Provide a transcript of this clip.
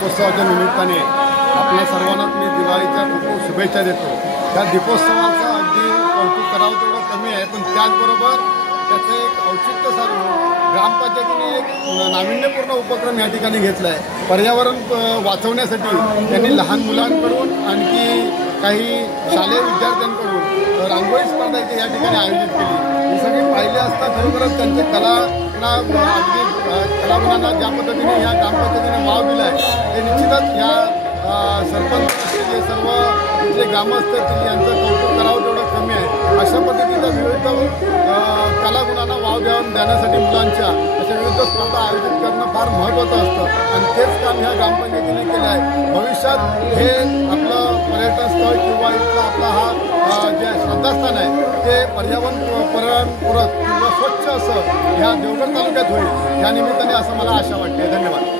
दीपोत्सवाच्या निमित्ताने आपल्या सर्वांना मी दिवाळीच्या खूप शुभेच्छा देतो। त्या दीपोत्सवाचा अगदी कौतुक करावं तेवढं कमी आहे, पण त्याचबरोबर त्याचं एक औचित्य साधून ग्रामपंचायतीने एक नाविन्यपूर्ण उपक्रम या ठिकाणी घेतला आहे। पर्यावरण वाचवण्यासाठी त्यांनी लहान मुलांकडून आणखी काही शालेय विद्यार्थ्यांकडून रांगोळी स्पर्धा इथे या ठिकाणी आयोजित केली। हे सगळे पाहिले असता खरोखरच त्यांच्या कलांना अगदी कलागुणांना ज्या पद्धतीने या ग्रामपंचायतीने वाव दिला आहे ते निश्चितच या सरपंच जे सर्व इथले ग्रामस्थ यांचं कौतुक करावं तेवढं कमी आहे। अशा पद्धतीचा विविध कलागुणांना वाव देण्यासाठी मुलांच्या अशा विविध स्पर्धा आयोजित करणं फार महत्त्वाचं असतं आणि तेच काम ह्या ग्रामपंचायतीने केलं आहे। भविष्यात हे आपलं पर्यटन स्थळ किंवा इथला आपला हा जे श्रद्धास्थान आहे ते पर्यावरणपूरक किंवा स्वच्छ असं ह्या देवगड तालुक्यात होईल या निमित्ताने असं मला आशा वाटते। धन्यवाद।